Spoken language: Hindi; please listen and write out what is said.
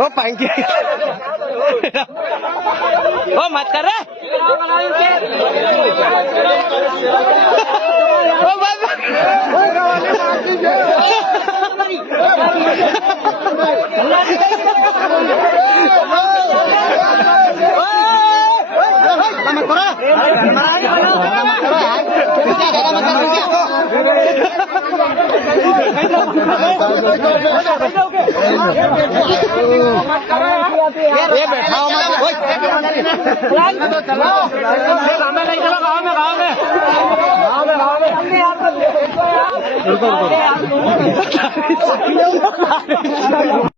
ओ पाएंगे ओ मत कर रहे ओ बस ये बैठा हो मत चलो गाँव में